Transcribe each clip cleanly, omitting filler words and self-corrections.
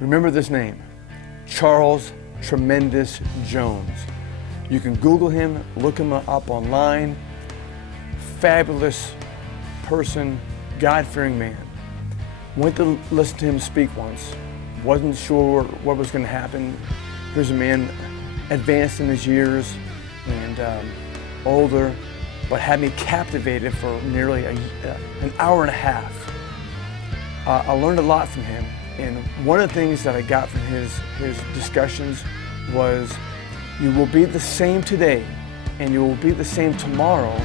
Remember this name, Charles Tremendous Jones. You can Google him, look him up online. Fabulous person, God-fearing man. Went to listen to him speak once. Wasn't sure what was going to happen. Here's a man advanced in his years and older, but had me captivated for nearly an hour and a half. I learned a lot from him, and one of the things that I got from his discussions was, you will be the same today and you will be the same tomorrow,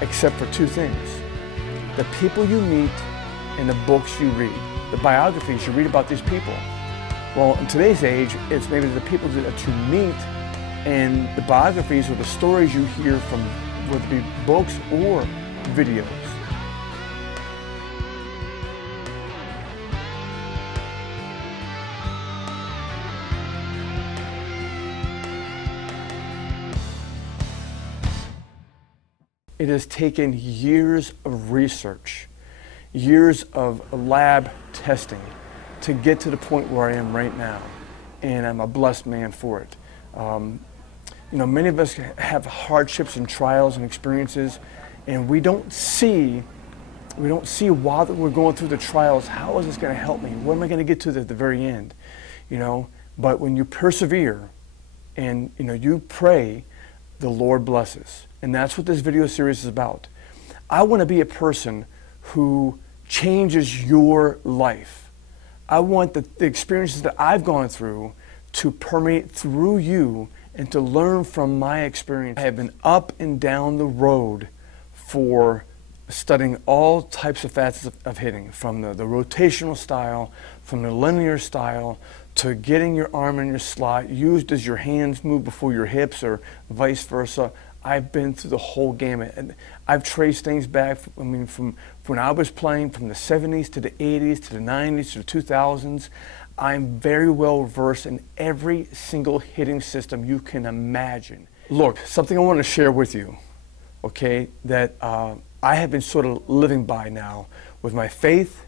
except for two things: the people you meet and the books you read, the biographies you read about these people. Well, in today's age, it's maybe the people that you meet and the biographies or the stories you hear from, whether it be books or videos. It has taken years of research, years of lab testing to get to the point where I am right now, and I'm a blessed man for it. You know, many of us have hardships and trials and experiences, and we don't see while we're going through the trials, how is this going to help me? What am I going to get to at the very end? You know, but when you persevere and you pray, the Lord blesses. And that's what this video series is about. I want to be a person who changes your life. I want the experiences that I've gone through to permeate through you and to learn from my experience. I have been up and down the road for studying all types of facets of hitting, from the rotational style, from the linear style, to getting your arm in your slot, used as your hands move before your hips or vice versa. I've been through the whole gamut, and I've traced things back, from when I was playing, from the 70s to the 80s to the 90s to the 2000s. I'm very well versed in every single hitting system you can imagine. Look, something I want to share with you, okay, that I have been sort of living by now with my faith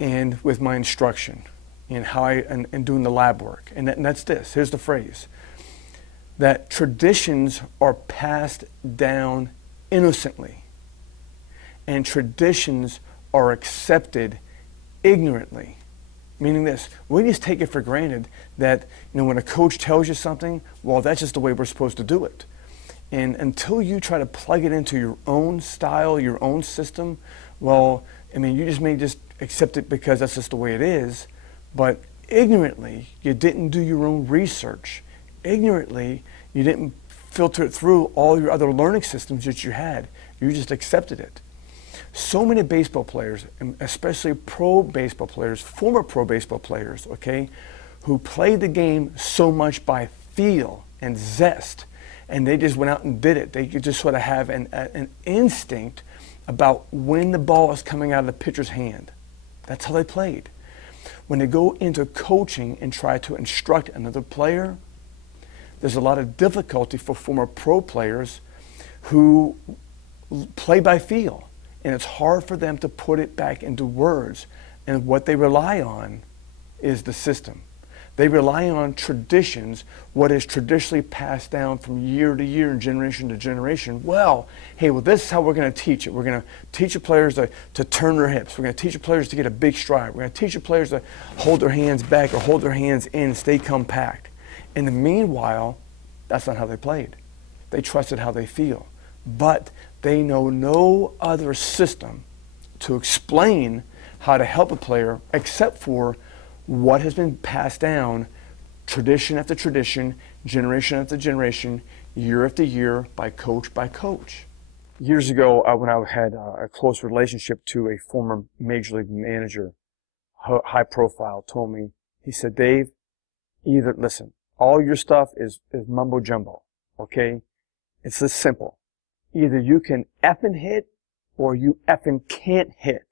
and with my instruction and how and doing the lab work. And that's this. Here's the phrase: that traditions are passed down innocently, and traditions are accepted ignorantly. Meaning this: we just take it for granted that when a coach tells you something, well, that's just the way we're supposed to do it. And until you try to plug it into your own style, your own system, well, you just may just accept it because that's just the way it is. But ignorantly, you didn't do your own research. Ignorantly, you didn't filter it through all your other learning systems that you had. You just accepted it. So many baseball players, especially pro baseball players, former pro baseball players, okay, who played the game so much by feel and zest, and they just went out and did it. They could just sort of have an instinct about when the ball is coming out of the pitcher's hand. That's how they played. When they go into coaching and try to instruct another player, there's a lot of difficulty for former pro players who play by feel. And it's hard for them to put it back into words. And what they rely on is the system. They rely on traditions, what is traditionally passed down from year to year and generation to generation. Well, hey, this is how we're going to teach it. We're going to teach the players to turn their hips. We're going to teach the players to get a big stride. We're going to teach the players to hold their hands back or hold their hands in and stay compact. In the meanwhile, that's not how they played. They trusted how they feel. But they know no other system to explain how to help a player except for what has been passed down tradition after tradition, generation after generation, year after year, by coach by coach. Years ago, when I had a close relationship to a former major league manager, high profile, told me, he said, Dave, listen, all your stuff is mumbo jumbo, okay? It's this simple. Either you can effing hit or you effing can't hit,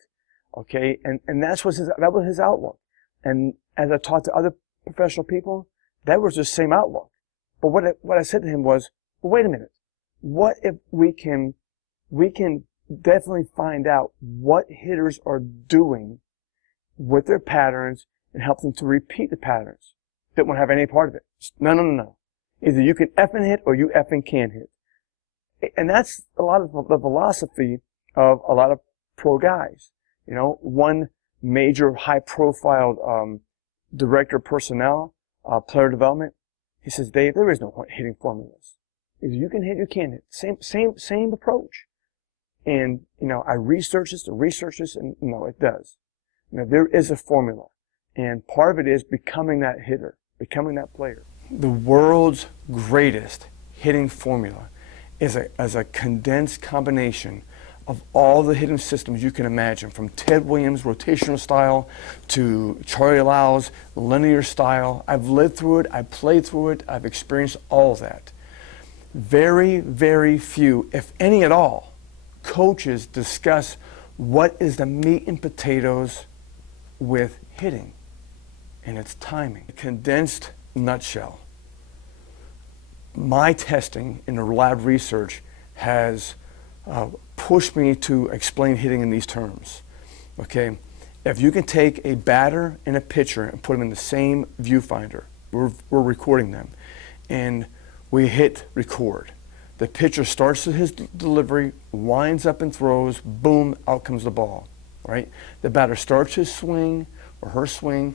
okay? And that was his outlook. And as I talked to other professional people, that was the same outlook. But what I said to him was, well, wait a minute. What if we can definitely find out what hitters are doing with their patterns and help them to repeat the patterns. Didn't want to have any part of it. No, no, no, no. Either you can effing hit or you effing can't hit. And that's a lot of the philosophy of a lot of pro guys. You know, one major high-profile director of personnel, player development, he says, Dave, there is no hitting formulas. Either you can hit, you can't hit. Same approach. And, you know, I research this, and, you know, it does. You know, there is a formula. And part of it is becoming that hitter, becoming that player. The world's greatest hitting formula is a condensed combination of all the hitting systems you can imagine, from Ted Williams' rotational style to Charlie Lau's linear style. I've lived through it, I've played through it, I've experienced all of that. Very, very few, if any at all, coaches discuss what is the meat and potatoes with hitting, and it's timing. A condensed nutshell. My testing in the lab research has pushed me to explain hitting in these terms. Okay, if you can take a batter and a pitcher and put them in the same viewfinder, we're recording them, and we hit record. The pitcher starts his delivery, winds up and throws, boom, out comes the ball, right? The batter starts his swing or her swing,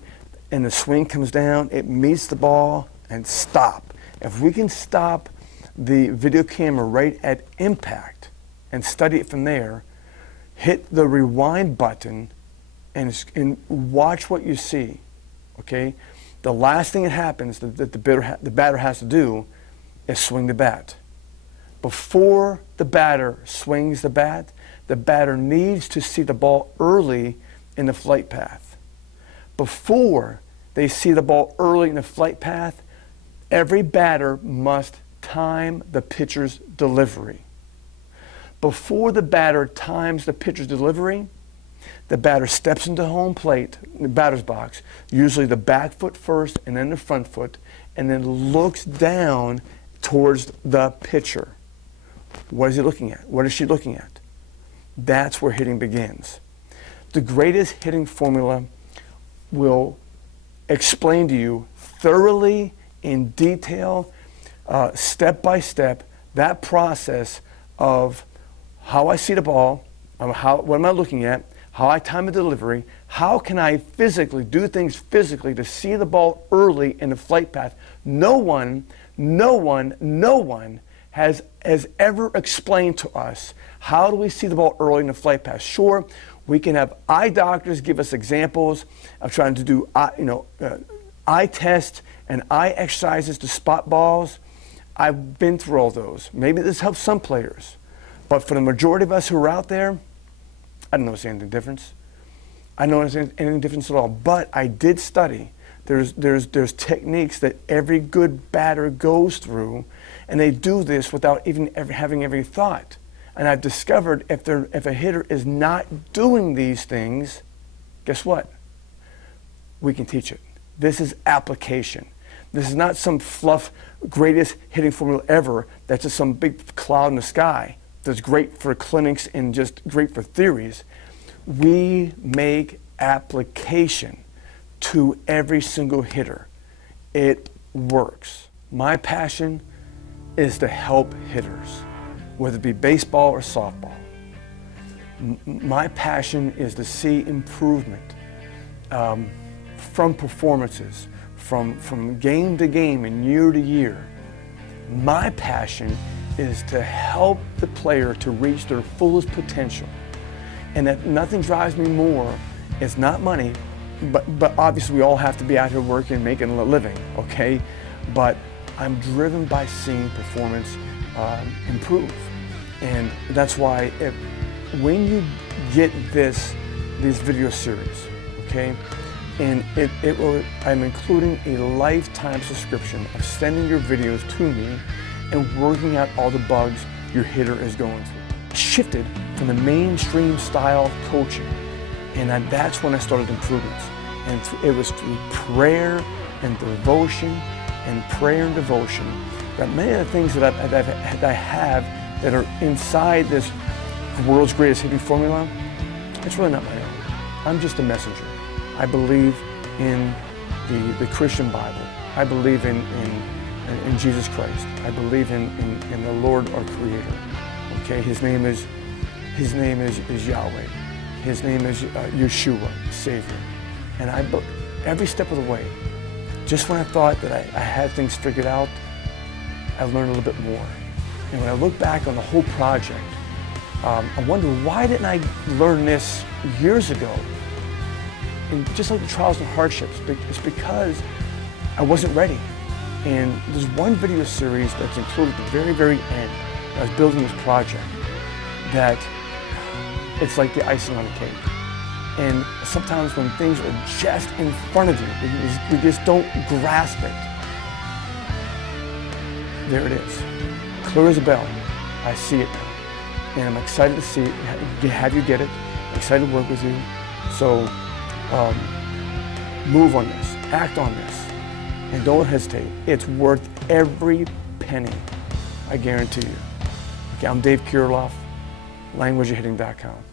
and the swing comes down, it meets the ball, and stop. If we can stop the video camera right at impact and study it from there, hit the rewind button and watch what you see, okay? The last thing that happens that the batter has to do is swing the bat. Before the batter swings the bat, the batter needs to see the ball early in the flight path. Before they see the ball early in the flight path, every batter must time the pitcher's delivery. Before the batter times the pitcher's delivery, the batter steps into home plate, the batter's box, usually the back foot first and then the front foot, and then looks down towards the pitcher. What is he looking at? What is she looking at? That's where hitting begins. The greatest hitting formula will explain to you thoroughly, in detail, step by step, that process of how I see the ball, what am I looking at, how I time the delivery, how can I physically do things physically to see the ball early in the flight path. No one has ever explained to us how do we see the ball early in the flight path. Sure, we can have eye doctors give us examples of trying to do eye tests and eye exercises to spot balls. I've been through all those. Maybe this helps some players, but for the majority of us who are out there, I don't notice anything difference. I don't notice anything difference at all. But I did study. There's techniques that every good batter goes through, and they do this without even having every thought. And I've discovered if a hitter is not doing these things, guess what? We can teach it. This is application. This is not some fluff, greatest hitting formula ever that's just some big cloud in the sky that's great for clinics and just great for theories. We make application to every single hitter. It works. My passion is to help hitters, whether it be baseball or softball. My passion is to see improvement from performances, from game to game and year to year. My passion is to help the player to reach their fullest potential. And that nothing drives me more. It's not money, but obviously we all have to be out here working and making a living, okay? But I'm driven by seeing performance improve. And that's why when you get these video series, okay, and I'm including a lifetime subscription of sending your videos to me and working out all the bugs your hitter is going through. Shifted from the mainstream style of coaching, and that's when I started improvements. And it was through prayer and devotion that many of the things that I have that are inside this world's greatest hitting formula, it's really not my own. I'm just a messenger. I believe in the Christian Bible. I believe in Jesus Christ. I believe in the Lord, our Creator. Okay, His name is Yahweh. His name is Yeshua, Savior. And every step of the way, just when I thought that I had things figured out, I learned a little bit more. And when I look back on the whole project, I wonder, why didn't I learn this years ago? And just like the trials and hardships, it's because I wasn't ready. And there's one video series that's included at the very, very end. I was building this project that it's like the icing on the cake. And sometimes when things are just in front of you, you just don't grasp it. There it is, clear as a bell. I see it now. And I'm excited to see it, have you get it. I'm excited to work with you. So move on this, act on this, and don't hesitate. It's worth every penny, I guarantee you. Okay, I'm Dave KIRILLOFF, languageofhitting.com.